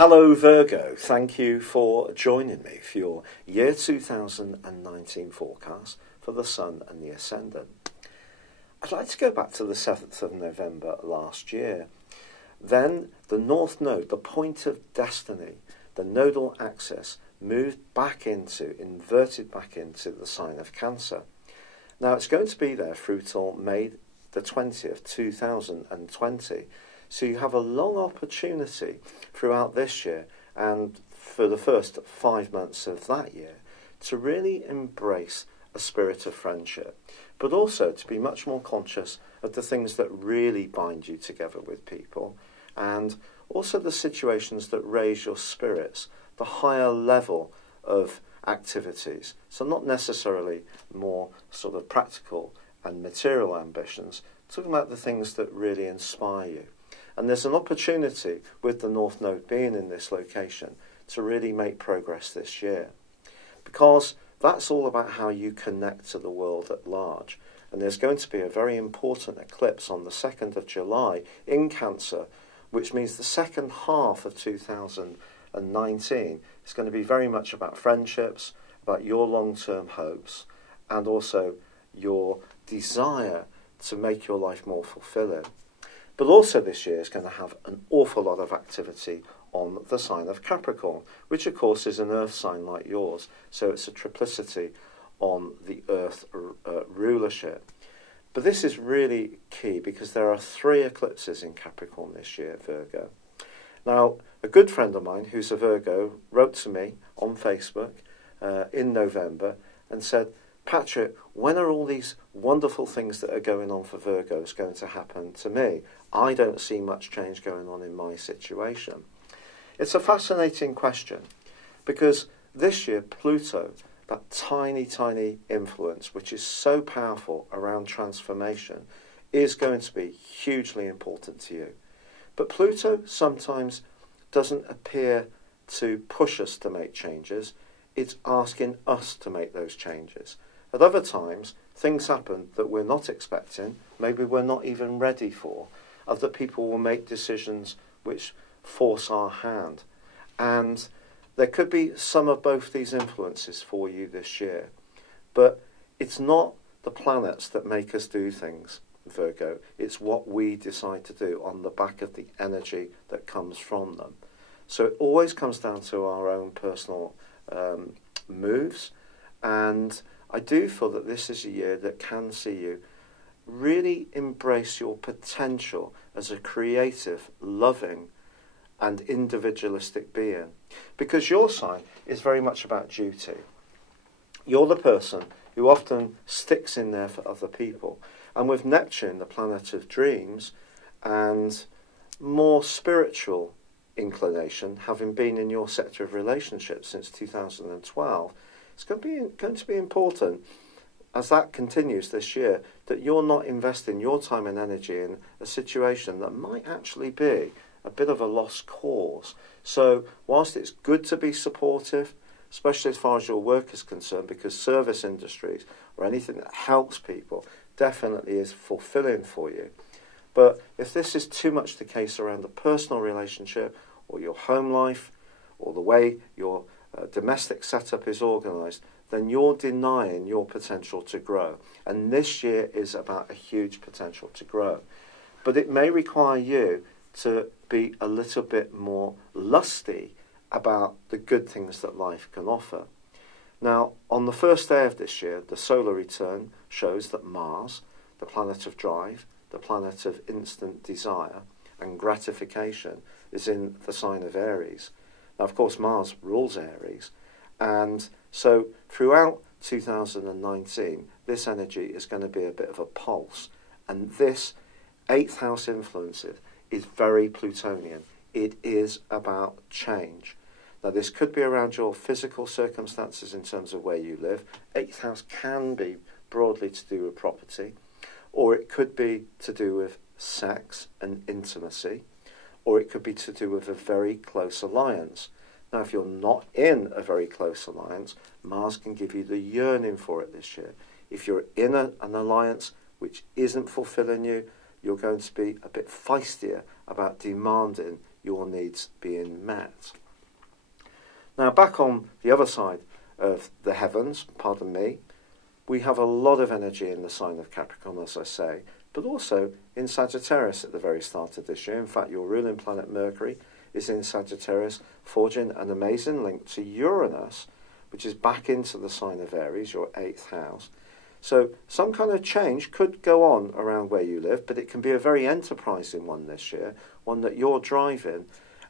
Hello Virgo, thank you for joining me for your year 2019 forecast for the Sun and the Ascendant. I'd like to go back to the 7th of November last year. Then the North Node, the point of destiny, the nodal axis, inverted back into the sign of Cancer. Now it's going to be there through till May the 20th, 2020. So you have a long opportunity throughout this year and for the first 5 months of that year to really embrace a spirit of friendship, but also to be much more conscious of the things that really bind you together with people, and also the situations that raise your spirits, the higher level of activities. So not necessarily more sort of practical and material ambitions, talking about the things that really inspire you. And there's an opportunity with the North Node being in this location to really make progress this year, because that's all about how you connect to the world at large. And there's going to be a very important eclipse on the 2nd of July in Cancer, which means the second half of 2019 is going to be very much about friendships, about your long-term hopes, and also your desire to make your life more fulfilling. But also this year is going to have an awful lot of activity on the sign of Capricorn, which of course is an earth sign like yours. So it's a triplicity on the earth rulership. But this is really key because there are 3 eclipses in Capricorn this year, Virgo. Now, a good friend of mine who's a Virgo wrote to me on Facebook in November and said, "Patrick, when are all these wonderful things that are going on for Virgos going to happen to me? I don't see much change going on in my situation." It's a fascinating question because this year Pluto, that tiny, tiny influence, which is so powerful around transformation, is going to be hugely important to you. But Pluto sometimes doesn't appear to push us to make changes. It's asking us to make those changes. At other times, things happen that we're not expecting, maybe we're not even ready for. Other people will make decisions which force our hand. And there could be some of both these influences for you this year. But it's not the planets that make us do things, Virgo. It's what we decide to do on the back of the energy that comes from them. So it always comes down to our own personal moves. And I do feel that this is a year that can see you really embrace your potential as a creative, loving, and individualistic being. Because your sign is very much about duty. You're the person who often sticks in there for other people. And with Neptune, the planet of dreams, and more spiritual inclination, having been in your sector of relationships since 2012, it's going to be important as that continues this year that you're not investing your time and energy in a situation that might actually be a bit of a lost cause. So whilst it's good to be supportive, especially as far as your work is concerned, because service industries or anything that helps people definitely is fulfilling for you. But if this is too much the case around the personal relationship or your home life or the way your domestic setup is organised, then you're denying your potential to grow. And this year is about a huge potential to grow. But it may require you to be a little bit more lusty about the good things that life can offer. Now, on the first day of this year, the solar return shows that Mars, the planet of drive, the planet of instant desire and gratification, is in the sign of Aries. Now, of course, Mars rules Aries, and so throughout 2019, this energy is going to be a bit of a pulse, and this 8th house influence is very Plutonian. It is about change. Now, this could be around your physical circumstances in terms of where you live. 8th house can be broadly to do with property, or it could be to do with sex and intimacy, or it could be to do with a very close alliance. Now, if you're not in a very close alliance, Mars can give you the yearning for it this year. If you're in an alliance which isn't fulfilling you, you're going to be a bit feistier about demanding your needs being met. Now, back on the other side of the heavens, pardon me, we have a lot of energy in the sign of Capricorn, as I say, but also in Sagittarius at the very start of this year. In fact, your ruling planet Mercury is in Sagittarius, forging an amazing link to Uranus, which is back into the sign of Aries, your 8th house. So some kind of change could go on around where you live, but it can be a very enterprising one this year, one that you're driving,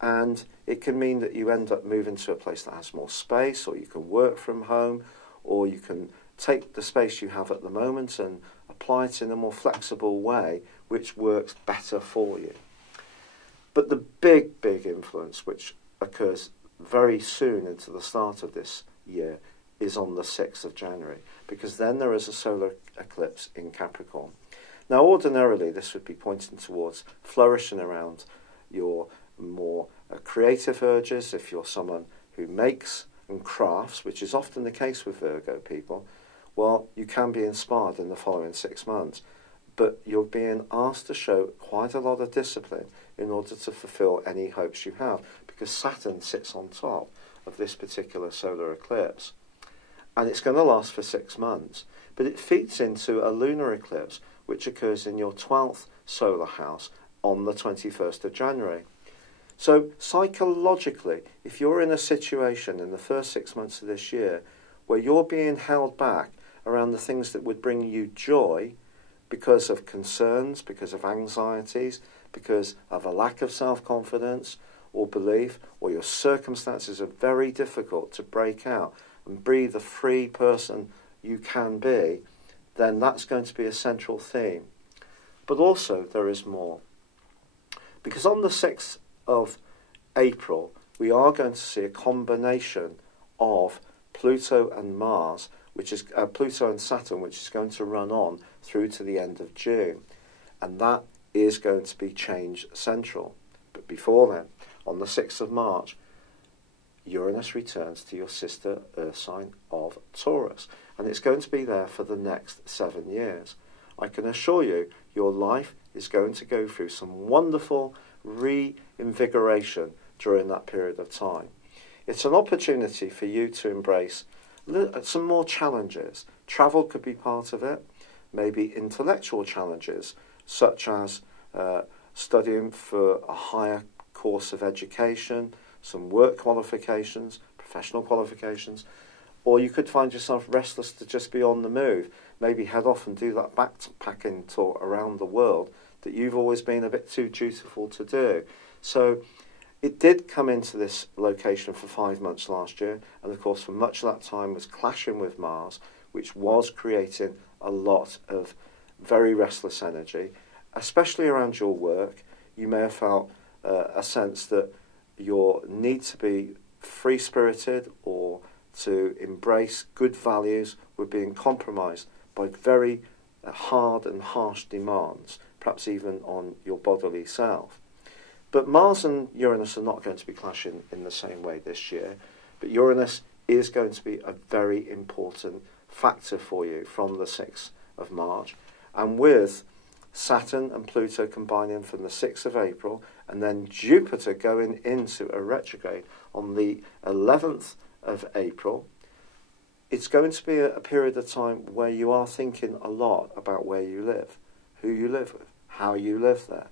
and it can mean that you end up moving to a place that has more space, or you can work from home, or you can take the space you have at the moment and apply it in a more flexible way, which works better for you. But the big influence, which occurs very soon into the start of this year, is on the 6th of January, because then there is a solar eclipse in Capricorn. Now, ordinarily, this would be pointing towards flourishing around your more creative urges. If you're someone who makes and crafts, which is often the case with Virgo people, well, you can be inspired in the following 6 months, but you're being asked to show quite a lot of discipline in order to fulfill any hopes you have, because Saturn sits on top of this particular solar eclipse. And it's going to last for 6 months, but it feeds into a lunar eclipse, which occurs in your 12th solar house on the 21st of January. So psychologically, if you're in a situation in the first 6 months of this year where you're being held back around the things that would bring you joy because of concerns, because of anxieties, because of a lack of self-confidence or belief, or your circumstances are very difficult to break out and be the free person you can be, then that's going to be a central theme. But also there is more. Because on the 6th of April, we are going to see a combination of Pluto and Mars, which is Pluto and Saturn, which is going to run on through to the end of June. And that is going to be change central. But before then, on the 6th of March, Uranus returns to your sister Earth sign of Taurus, and it's going to be there for the next 7 years. I can assure you, your life is going to go through some wonderful reinvigoration during that period of time. It's an opportunity for you to embrace some more challenges. Travel could be part of it, maybe intellectual challenges, such as studying for a higher course of education, some work qualifications, professional qualifications, or you could find yourself restless to just be on the move, maybe head off and do that backpacking tour around the world that you've always been a bit too dutiful to do. So it did come into this location for 5 months last year, and of course for much of that time was clashing with Mars, which was creating a lot of very restless energy, especially around your work. You may have felt a sense that your need to be free-spirited or to embrace good values were being compromised by very hard and harsh demands, perhaps even on your bodily self. But Mars and Uranus are not going to be clashing in the same way this year, but Uranus is going to be a very important factor for you from the 6th of March, and with Saturn and Pluto combining from the 6th of April, and then Jupiter going into a retrograde on the 11th of April, it's going to be a period of time where you are thinking a lot about where you live, who you live with, how you live there.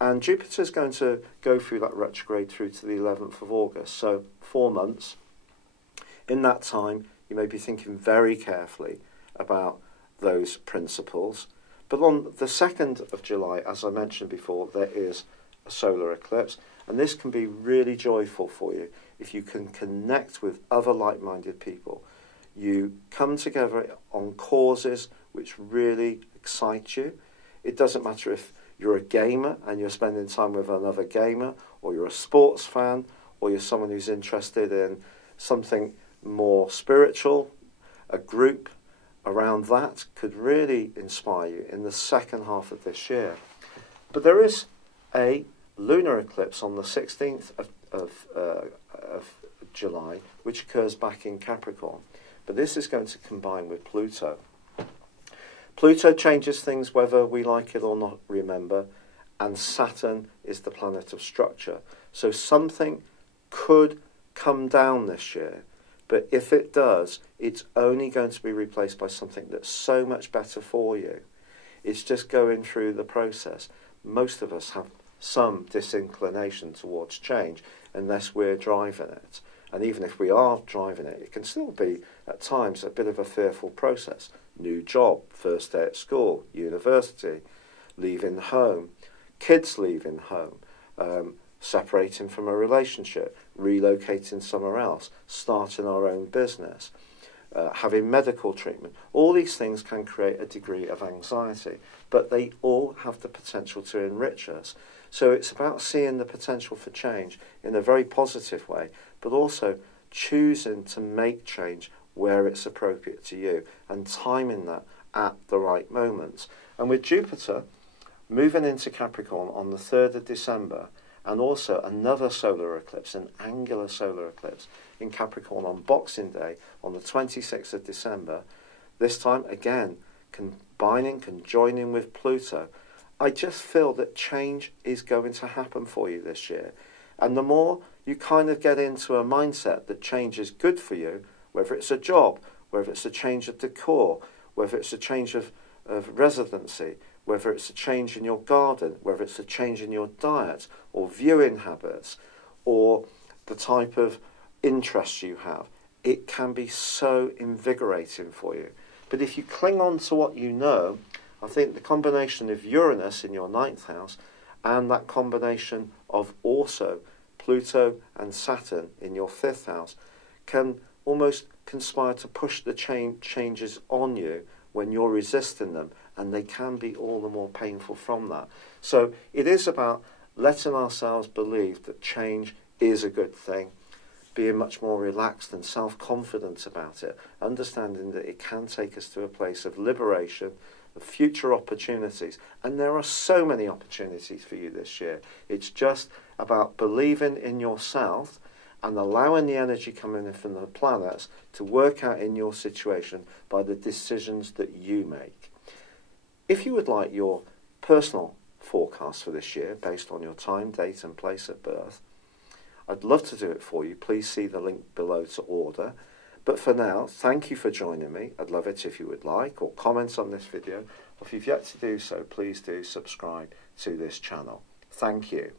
And Jupiter's going to go through that retrograde through to the 11th of August, so 4 months. In that time, you may be thinking very carefully about those principles. But on the 2nd of July, as I mentioned before, there is a solar eclipse, and this can be really joyful for you if you can connect with other like-minded people. You come together on causes which really excite you. It doesn't matter if you're a gamer and you're spending time with another gamer, or you're a sports fan, or you're someone who's interested in something more spiritual. A group around that could really inspire you in the second half of this year. But there is a lunar eclipse on the 16th of July, which occurs back in Capricorn. But this is going to combine with Pluto. Pluto changes things whether we like it or not, remember, and Saturn is the planet of structure. So something could come down this year, but if it does, it's only going to be replaced by something that's so much better for you. It's just going through the process. Most of us have some disinclination towards change unless we're driving it. And even if we are driving it, it can still be, at times, a bit of a fearful process. New job, first day at school, university, leaving home, kids leaving home, separating from a relationship, relocating somewhere else, starting our own business, having medical treatment. All these things can create a degree of anxiety, but they all have the potential to enrich us. So it's about seeing the potential for change in a very positive way, but also choosing to make change where it's appropriate to you and timing that at the right moments. And with Jupiter moving into Capricorn on the 3rd of December, and also another solar eclipse, an angular solar eclipse in Capricorn on Boxing Day on the 26th of December, this time again conjoining with Pluto, I just feel that change is going to happen for you this year. And the more you kind of get into a mindset that change is good for you, whether it's a job, whether it's a change of decor, whether it's a change of residency, whether it's a change in your garden, whether it's a change in your diet or viewing habits or the type of interests you have, it can be so invigorating for you. But if you cling on to what you know, I think the combination of Uranus in your 9th house and that combination of also Pluto and Saturn in your 5th house can almost conspire to push the changes on you when you're resisting them, and they can be all the more painful from that. So it is about letting ourselves believe that change is a good thing, being much more relaxed and self-confident about it, understanding that it can take us to a place of liberation, of future opportunities. And there are so many opportunities for you this year. It's just about believing in yourself and allowing the energy coming in from the planets to work out in your situation by the decisions that you make. If you would like your personal forecast for this year based on your time, date and place of birth, I'd love to do it for you. Please see the link below to order. But for now, thank you for joining me. I'd love it if you would like or comment on this video. If you've yet to do so, please do subscribe to this channel. Thank you.